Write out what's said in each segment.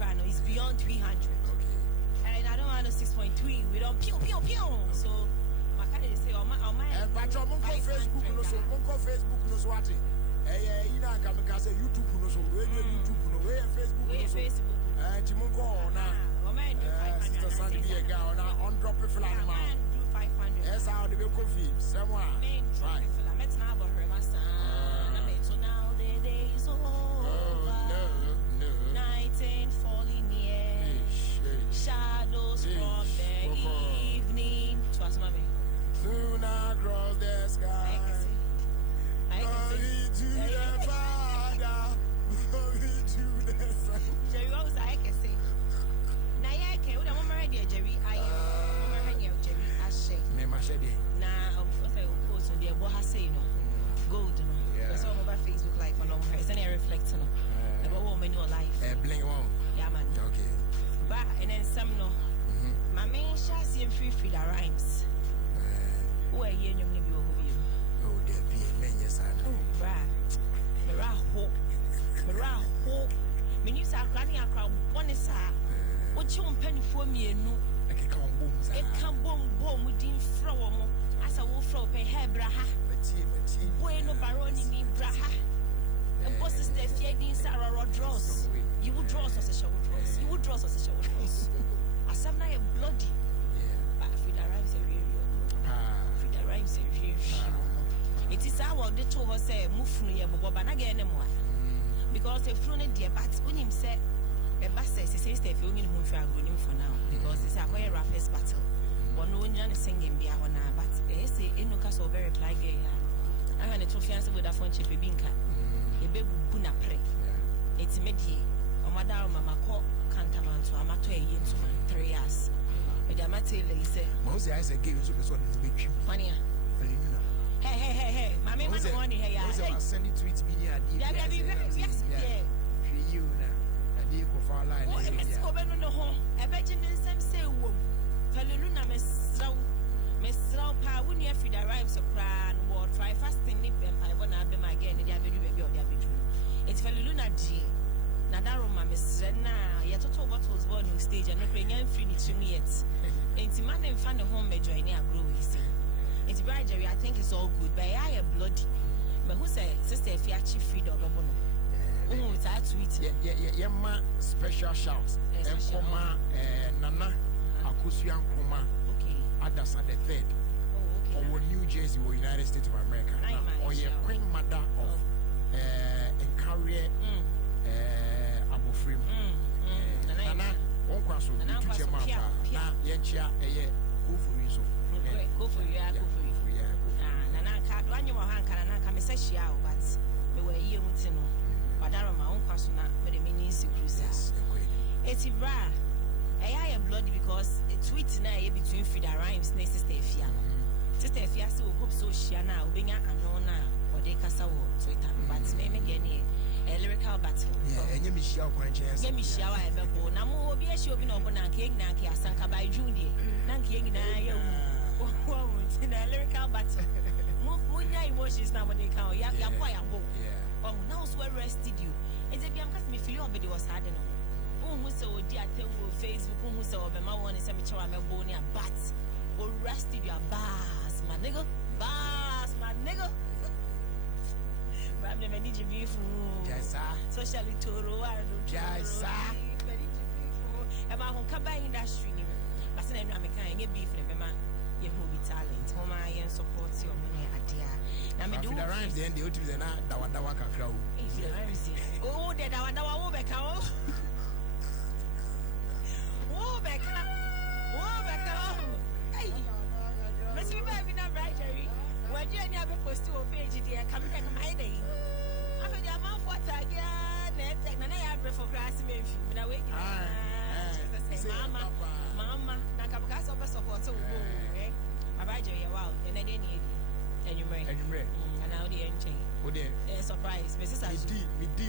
crown is beyond 300. Okay. And I don't want a 6.3. We don't pew. So my kind of say, oh my. And but on Facebook no so, on Facebook no so what? You know, I'm gonna say YouTube no so, where YouTube no, where Facebook no so. Timungo na. Sister Sandy be a girl na on drop it for like man. Do 500. Yes, how they will confirm. Somewhere. Right. Let's now about her, my son. So now the days over. No. Night ain't falling yet. Shadows from the evening. To us, mommy. Soon across the sky. I can see. Glory to the Father. Glory to the Son. Jerry, what was I can say? Now, yeah, I can't. What I'm already, Jerry. I am. Jerry, I say. Me machete. Nah, what's I post on the what I say, no. Gold, no. That's all over Facebook Live on over. It's any reflecting, no. About what in your life. Bling one. Yeah, man. Okay. But, and then some, no. My main shall see free the rhymes. Who are you? Oh, there be a man, yes, I know. Miraho. When you say granny, I crowd one is what you penny for me, no. Like a come boom. It can boom within throw as I will throw pay hair braha. Bueno baroni ni braha. And bosses the feeding Sarah draws. You would draw us as a show draws. You would draw us as a show draws. As some night bloody. But if the rhymes are real. If the rhymes are real. It is our the two was say move from your bob and again more. Because if thrown it dear, but when him said a bus says he says they feel him for a good for now. Because it's a very rapid battle. One no one singing be our now, but they say in Lucas or very reply gay. I had a two fiancé with a phone chip binka. A baby buna pray. It's midi. O madam mama call cantaman to amato a yin to 3 years. With a matele say, Moses, I said, give you this one to be cheap. Mania. Hey, my man was on here. I send it to it media. Yes, yeah. You now. I did go for a line. Oh, let's go back on the home. I bet you didn't say, whoa. Feluna, Miss Row, Pa, when you have the rhymes of cran, or try fasting nip and I want to have them again. They have baby or their bedroom. It's Feluna G. Nadaroma, Miss Rena, yet total what was born in stage and not bringing free to me yet. Ain't man and find a home major in a grow, you see. It's right, Jerry. I think it's all good, but I am bloody. But who said, Sister, if you actually free the double? Oh, it's our tweet. Yeah, ma special shouts. Nkoma, Nana, Akusian Kuma, Adasa the third. Or New Jersey or United States of America. Or your Queen Mother of Encaria Abofrim. Nana, one question, you two Chema, Yenchia, Kufurizo. Go for you, Nana card one you were Hankana, come say she out, but we were here with you. But I don't my own question, but the mini cruises. It's bra. I am bloody because a tweet now between Frida Rhymes next Sister Fia. Sister Fia so hope so she now being a nona or they cast out Twitter, but maybe again a lyrical battle. Yeah, and you Michelle Quanches. Get me shower ever born. I'm more be a show in open and cake Nanki Asanka by Judy. Nanki na in a lyrical battle. Move your emotions now when they count. You're quite a book. Oh, now where rested you. It's a young me feel over the was hard enough. Who so dear Facebook, who so over my one is a mature bonia, but or rested your bass, my nigga. Bass, my nigga. But I'm need to be for socially toro. Yes, sir. About come by industry. But then I'm a beef in the you will be talent. Home I am support your money idea. Now me do the rhymes then the others and dawa crowd. Oh, the dawa Becca. Whoa, Becca. Hey, Miss Baby, not right, Jerry. When you never post to a page, dear, come back my day. I'm a mouth what again, and I have for grass, but I wake Mama, Nakakas of a support. I buy you wow, and I didn't need and you may. And now the end chain. Oh, dear, surprise, Mrs. Me D.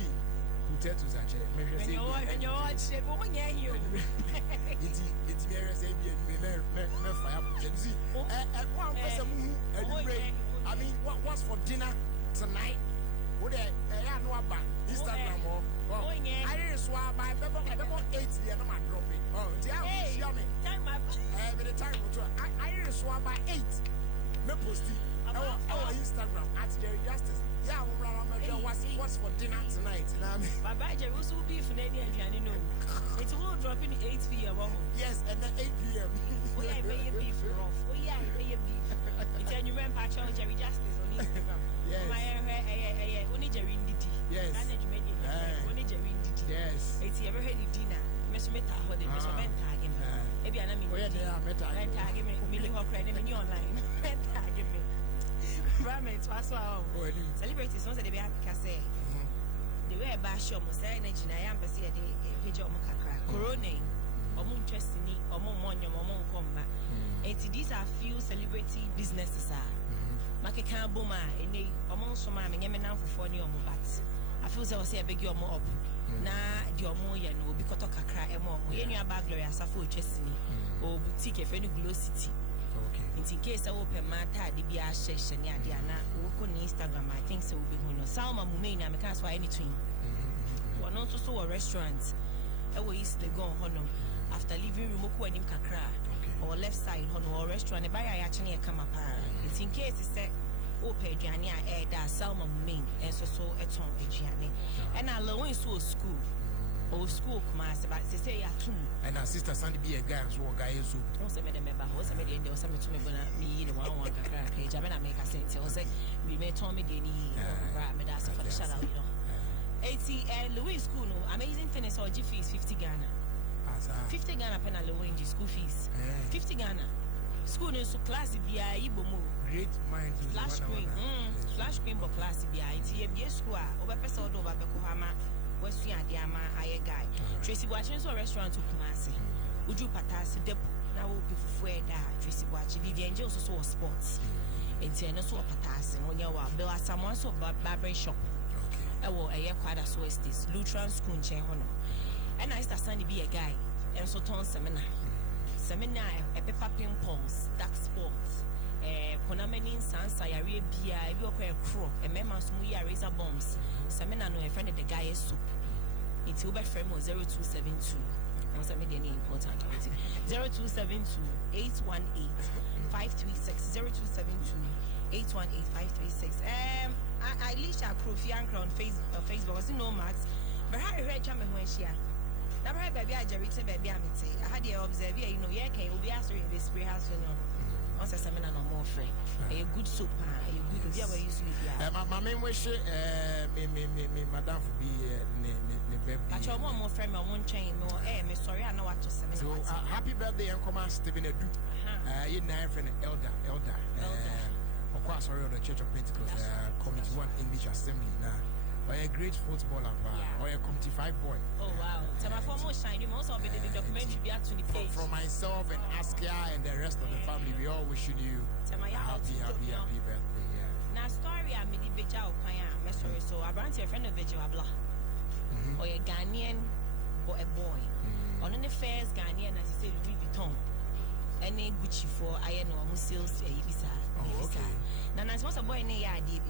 Potatoes actually. When you're watching, you. It's very me fire. See, one person, I mean, what's for dinner tonight? Would I no about Instagram or I swap by 8 years no man drop it. Oh, yeah, show me. Time up. Every time I swap by 8. Me post it. Our Instagram at Jerry Justice. Yeah, what's for dinner tonight? Baba Jerry will be for any and no. It will drop in 8 p.m. Yes, and then 8 p.m. We are paying beef off. We are paying beef. It's a new man patch on Jerry Justice on Instagram. Yes. Only Jerry Didi. Yes. Only Jerry Didi. Yes. It's ever had dinner. Miss Meta Holiday, Miss Bentag him. Maybe I mean, Bentag him, Millie Hawk, and me online. Bentag him. Ramen, twas wow. Celebrities, once they be at Casse. They were a bash of Mosai, and I am Bessie, a page of Macacra. Corona, or moon trustini, or more money, or more combat. These are few celebrity businesses. Makaka Boma, and they amongst some mammy, and now for 40 or more bats. I feel so say I beg you more up. Na the more you know, because of Kakra and more. We any about Gloria Safo Chestiny or boutique if any Glow City. In case I open my tag, the BR session, Diana, who on Instagram, I think so will be Huno. Salma Mumena, I can't sway anything. One also saw a restaurant. I will east the go on after leaving room when him Kakra or left side Hono or restaurant. By I actually come up. It's in case it's said, oh, Pedriania, that Salma Mumena, and so a tongue, Adriani. And I low in school. Or school, master, but they say, and our sister Sandy be a guy, so a guy is also made a member, was a median, there was something to me, the one page. I mean, I make a sense. I was like, we may tell me, Denny, Medas for the shadow, you know. 80 and Louis school, amazing tennis or G fees 50 Ghana. 50 Ghana pen and Louis school fees. 50 Ghana. School is so classy, be a Ibomu. Great mind. Flash screen, flash screen, but classy, be a school, over episode over Bekohama. West Yadiama, I guy. Tracy Watching so restaurant to Kumasi. Uju Patasi Depo. Now will be for Tracy Watch. Vivian Jones also sports. It's so Patasi when you are Bill as someone so barbering shop. I will a year quite as West is Lutheran school chain honor. And I start Sunday be a guy. And so ton seminar. Seminar a pepper ping pongs, dark sports. Konameni Sansa, Arabia, I will a crow, a member Smuya razor bombs. Seminar no a friend of the guy is soup. It's Uber frame was 0272. Once I made any important 0272 818 536 0272 818 536. I leash a Profian on Facebook. I see no max. But I heard Jamie when she never had baby. I Jerry baby. I had the observe, you know, yeah, can you be answering this spray house, you know. Once a seminar no more friend. A good soup, a good yeah, where you sleep. My main wish, me, madam, for be baby. But your one more friend, I won't change more. Me sorry, I know what to say. So, happy birthday, and come on, Stephen Edu. You know, friend, elder. Of course, sorry, the Church of Pentecost, Committee 1 English Assembly now. Or a great footballer, or a Committee 5 boy. Oh, wow. So, my former shine, you also be the documentary be out to the page. From myself and Askia and the rest of the family, we all wishing you happy birthday. Now, story I made the Beja or Paya, sorry, so I brought a friend of Beja Blah. Or a Ghanaian or a boy. On the first Ghanaian, as you say, Louis Vuitton. Any Gucci for I know Musils, a Ibisa. Now, I was a boy in a DB.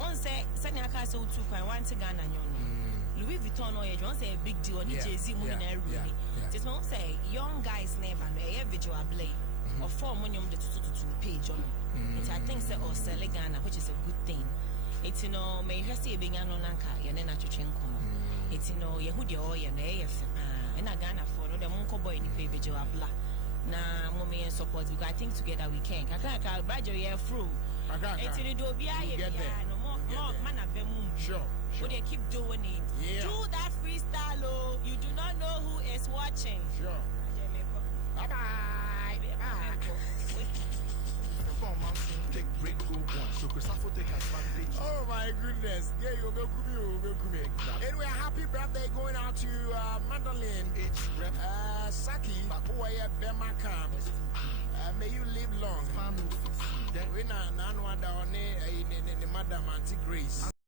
On say, sending a castle to one to Ghana. Louis Vuitton or you say a big deal on Jay-Z Munina really. Just won't say young guys name and a visual blade or 4 million to page on it. I think so or sell Ghana, which is a good thing. It's you know, may you see a big anno nanka, and then at your chain come. It's you know, Yehudi or an AF and a Ghana for the Monko boy in the visual blah. Nah, mommy and support because I think together we can. I can't buy your year through. It's in the Dobia, no more man of them. Sure. Would they keep doing it? Yeah. Do that freestyle, oh. You do not know who is watching. Sure. Bye-bye. Oh my goodness. Yeah, you'll go come. Anyway, happy birthday going out to Madeline Saki, who are Bemakam. May you live long. We're not one down in Madam Auntie Grace.